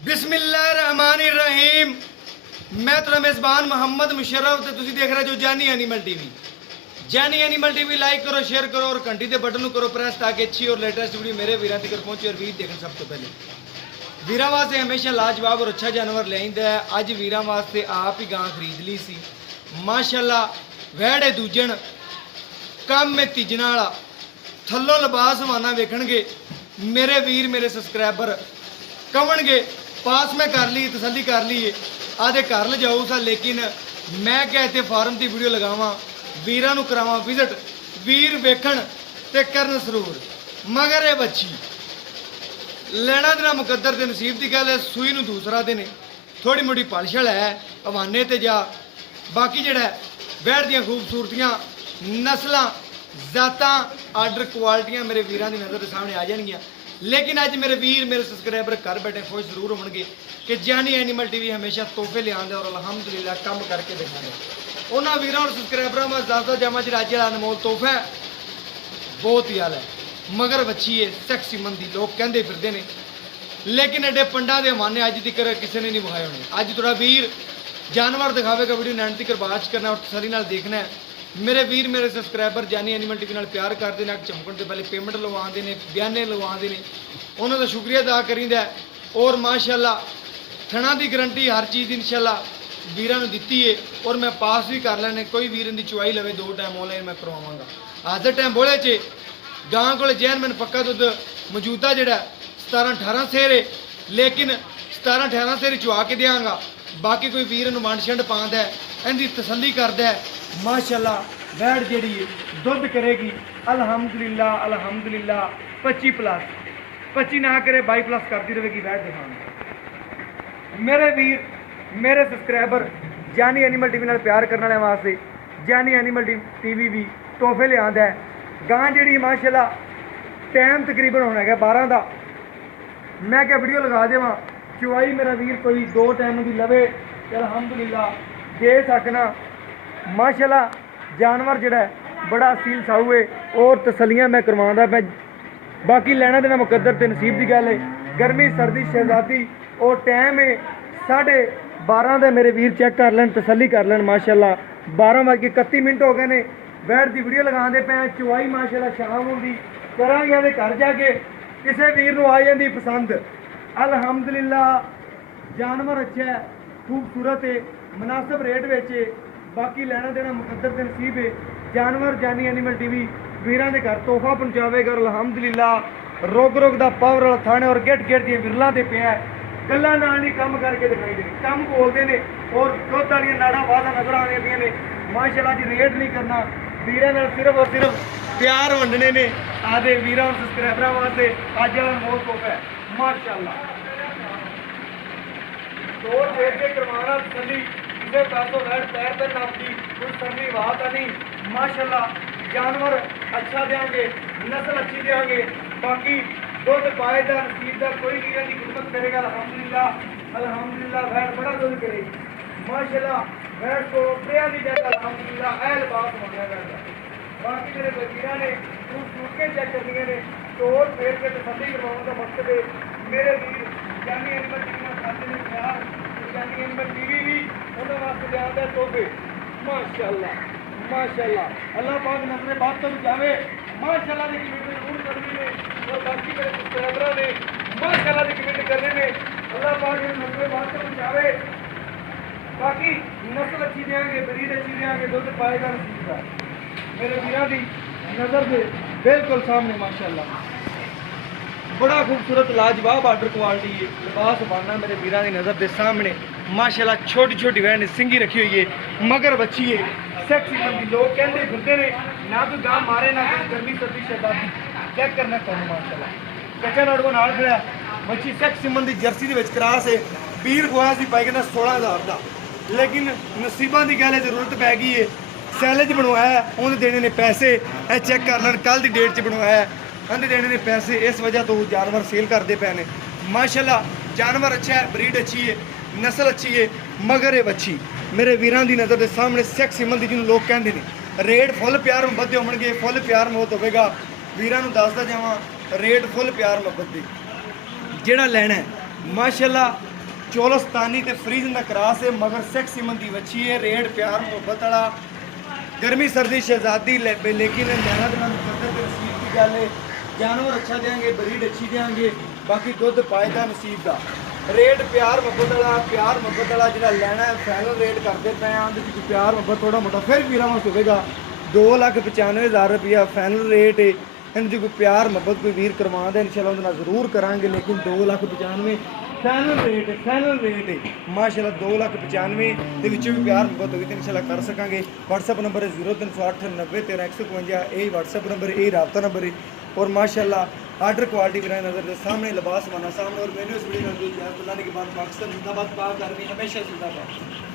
बिस्मिल्लाहिर्रहमानिर्रहीम। मैं तेरा मेज़बान मोहम्मद मुशर्रफ ते तुसी देख रहे जो जानी एनिमल टीवी। जानी एनिमल टीवी लाइक करो, शेयर करो और घंटी के बटन करो प्रेस ताकि अच्छी और लेटेस्ट वीडियो मेरे वीर तक पहुंचे। और वीर देखने सब तो पहले वीर वास्ते हमेशा लाजवाब और अच्छा जानवर ले आंदा है। अज वीर वास्ते आप ही गां खरीद ली सी माशाअल्लाह। वैड़े दूजन कम में तीजना वाला थल्लों लिबास माना वेखणगे मेरे वीर मेरे सबसक्राइबर कवणगे पास में कर ली तसली कर ली है आधे घर ले जाओ सा। लेकिन मैं क्या इतने फार्म की वीडियो लगावा वीरां नूं करावां विजिट वीर वेखण ते करन सरूर। मगर ये बच्ची लेना देना मुकद्दर ते नसीब की गल है। सूई नूं दूसरा दिन थोड़ी मोटी पलछल है हवाने ते जा बाकी जिहड़ा बैठ दियां खूबसूरतियां नस्लां जातां आर्डर क्वालिटियां मेरे वीरां दी नज़र के सामने आ जाएंगियां। लेकिन अज मेरे वीर मेरे सबसक्राइबर घर बैठे खुश जरूर होंगे कि जानी एनिमल टीवी हमेशा तोहफे ले आंदा और अलहमदुलिल्लाह कम करके दिखाने। उन्होंने वीरों और सबसक्राइबरों में दसदा जावा जो अज अनमोल तोहफा है बहुत ही आला है। मगर बच्ची है सेक्सी मंदी लोग कहते फिरते हैं। लेकिन एडे पंडा के हवाने अज तक किसी ने नहीं विखाए होने। अज थोड़ा वीर जानवर दिखावेगा वीडियो नैन तक बात करना और तसली नाल देखना है। मेरे वीर मेरे सबसक्राइबर जानी एनिमल टीवी नाल प्यार करते हैं। चमकण से पहले पेमेंट लवाते हैं बयाने लवाते हैं उन्होंने शुक्रिया अदा करीदा। और माशाअल्लाह थणा की गारंटी हर चीज़ इंशाअल्लाह वीरां नूं दित्ती है और मैं पास भी कर लैने। कोई वीर इनकी चुवाई लवे 2 टाइम ऑनलाइन मैं करवावांगा। अज दे टाइम बोले च गां को जैन मैंने पक्का दुध मौजूदा जोड़ा 17-18 सेर है। लेकिन 17-18 सेर चुआ के देंगा। बाकी कोई वीर नूं वंड छंड पांदा है इनकी तसल्ली करदा है माशाअल्लाह। बैठ जी दुध करेगी अल्हम्दुलिल्लाह अल्हम्दुलिल्लाह 25+ ना करे 22+ करती रहेगी बैठ दिखाने। मेरे वीर मेरे सबसक्राइबर जानी एनिमल टीवी नाल प्यार करने वाले वास्ते जानी एनिमल टीवी भी तोहफे ले आंदा है। गां जी माशाअल्लाह टाइम तकरीबन होना है 12 का। मैं क्या वीडियो लगा देवां चुवाई मेरा वीर कोई 2 टाइम की लवे अल्हम्दुलिल्लाह दे सकना। माशाअल्लाह जानवर जड़ा बड़ा असील साऊ है और तसलियां मैं करवांदा। मैं बाकी लेना देना मुकद्दर ते नसीब की गल है। गर्मी सर्दी शहजादी और टाइम है 12:30 का। मेरे वीर चेक कर लैन तसली कर लैन माशाअल्लाह 12:31 हो गए ने। बैठ की वीडियो लगाते पे चुवाई माशाअल्लाह शाम होगी करांगे दे घर जाके किसी वीर नूं आ जाती पसंद अल्हम्दुलिल्लाह। जानवर अच्छा है खूबसूरत है मुनासिब रेट में है। बाकी लेना देना मुकद्दर के नसीब है। जानवर जानी एनिमल टीवी वीरां दे घर तोहफा पहुँचावेगा अल्हम्दुलिल्लाह। रोक रोक दा पावर वाला थाने और गेट गेट दी विरलां ते पिया गल्लां नाल नहीं कम करके दिखाई दे कम बोलते हैं और दुध वाली नाड़ा वादा नजर आने पे ने माशाअल्लाह जी। रेट नहीं करना वीरां नाल सिर्फ और सिर्फ प्यार वंडने ने आदे वीरां और सबसक्राइबरां वास्ते अज वाला बहुत तोहफा है माशाअल्लाह। दौड़ देख के करवाना तसली किसी पैसों वैट पैर पर नापती कोई सर्दी बात नहीं माशाअल्लाह। जानवर अच्छा देंगे नस्ल अच्छी देंगे। बाकी दुध पाएगा नसीब का कोई भी की खिदमत करेगा अल्हम्दुलिल्लाह अल्हम्दुलिल्लाह। भैंस बड़ा दुध करेगी माशाअल्लाह। भैंस को प्रिया भी जाएगा अल्हम्दुलिल्लाह एल बात होना जाएगा। बाकी मेरे वजीरा ने खूबसूरतें चेक करनी ने तोड़ फेर के तसली करवाने का मकसद है। मेरे वीर जानी एनिमल टीवी में खाते हैं प्यार जानी एनिमल टीवी भी उन्होंने वास्ते लिया तोहफे माशाअल्लाह माशाअल्लाह। अल्लाह पाक नजरे बात तो जावे माशाअल्लाह की कमेंट जरूर करनी है। और बाकी मेरे सबसक्राइबरों ने माशाअल्लाह की कमेंट करने में अल्लाह पाक नजरे बात तो जावे। बाकी नस्ल अच्छी देंगे ब्रीड अच्छी देंगे दुध पाएगा नसीब का मेरे वीरां की नज़र से बिल्कुल सामने माशाअल्लाह। बड़ा खूबसूरत लाजवाब आर्डर क्वालिटी है लिबास बनना मेरे वीरां की नज़र के सामने माशाअल्लाह। छोटी छोटी वैन सिंगी रखी हुई है मगर बच्ची है सेक्सी मंदी लोग कहते फिरते हैं ना कोई गांव मारे ना कोई गर्मी सर्दी शहजादी चेक करना कौन माशाअल्लाह। कच्चा नोट को नाल खड़ा बच्ची सेक्सी मंदी जर्सी के क्रॉस है वीर गोया सी पाई कहना 16,000 का। लेकिन नसीबा की गल है जरूरत पै गई है सैलेज बनवाया उन्हें देने ने पैसे चेक कर लैन कल की डेट च बनवाया उन्हें देने ने पैसे। इस वजह तो जानवर सेल करते पे ने माशाअल्लाह। जानवर अच्छा है ब्रीड अच्छी है नस्ल अच्छी है मगर ये बच्ची मेरे वीरां की नज़र के सामने सेक्सी मंदी जिन्होंने लोग कहते हैं। रेट फुल प्यार मुहब्बत होंगे फुल प्यार मुहब्बत होगा। वीरां दसदा जावां रेट फुल प्यार मुहब्बत जोड़ा लैना है माशाअल्लाह ਚੋਲਸਤਾਨੀ ਤੇ ਫਰੀਜ਼ਨ ਦਾ ਕਰਾਸ ਹੈ ਮਗਰ ਸੈਕਸ ਸੀਮਨ ਦੀ ਵੱਛੀ ਹੈ ਰੇਡ ਪਿਆਰ ਮੁਹੱਬਤ ਵਾਲਾ गर्मी सर्दी शहजादी लेकिन मेहनत ਨਾਲ ਮੁਕੱਦਰ ਤੇ ਨਸੀਬ ਦੀ ਗੱਲ ਹੈ ਜਾਨਵਰ ਅੱਛਾ ਦੇਾਂਗੇ ਬਰੀਡ ਅੱਛੀ ਦੇਾਂਗੇ ਬਾਕੀ ਦੁੱਧ ਪਾਇਦਾ ਨਸੀਬ ਦਾ ਰੇਟ ਪਿਆਰ ਮੁਹੱਬਤ ਵਾਲਾ ਜਿਹੜਾ ਲੈਣਾ ਹੈ ਫਾਈਨਲ ਰੇਟ ਕਰਦੇ ਪਏ ਆਂ ਉਹਦੇ ਵਿੱਚ ਪਿਆਰ ਮੁਹੱਬਤ ਥੋੜਾ ਮੋਟਾ ਫਿਰ ਵੀਰਾਂ ਵਾਸਤੇ ਹੋਵੇਗਾ 2,95,000 ਰੁਪਇਆ ਫਾਈਨਲ ਰੇਟ ਹੈ ਇਹਨੂੰ ਜੇ ਕੋਈ ਪਿਆਰ ਮੁਹੱਬਤ ਕੋਈ ਵੀਰ ਕਰਵਾ ਦੇ ਇਨਸ਼ਾਅੱਲਾ ਉਹਦੇ ਨਾਲ ਜ਼ਰੂਰ ਕਰਾਂਗੇ ਲੇਕਿਨ 2,95,000 ਫਾਈਨਲ ਰੇਟ ਹੈ ਮਾਸ਼ਾਅੱਲਾ 2,95,000 ਦੇ ਵਿੱਚੋਂ ਵੀ ਪਿਆਰ ਮੁਹੱਬਤ ਹੋਵੇ ਤਾਂ ਇਨਸ਼ਾਅੱਲਾ ਕਰ ਸਕਾਂਗੇ WhatsApp ਨੰਬਰ ਹੈ 0308 90 13 152 ਇਹ WhatsApp ਨੰਬਰ ਇਹ ਰਾਬਤਾ नंबर है और माशाल्लाह आर्डर क्वालिटी मेरा नज़र के सामने लिबास माना सामने और मेन्यू इस वीडियो में अल्लाह के बाद पाकिस्तान जिंदाबाद पाक आर्मी हमेशा जिंदाबाद।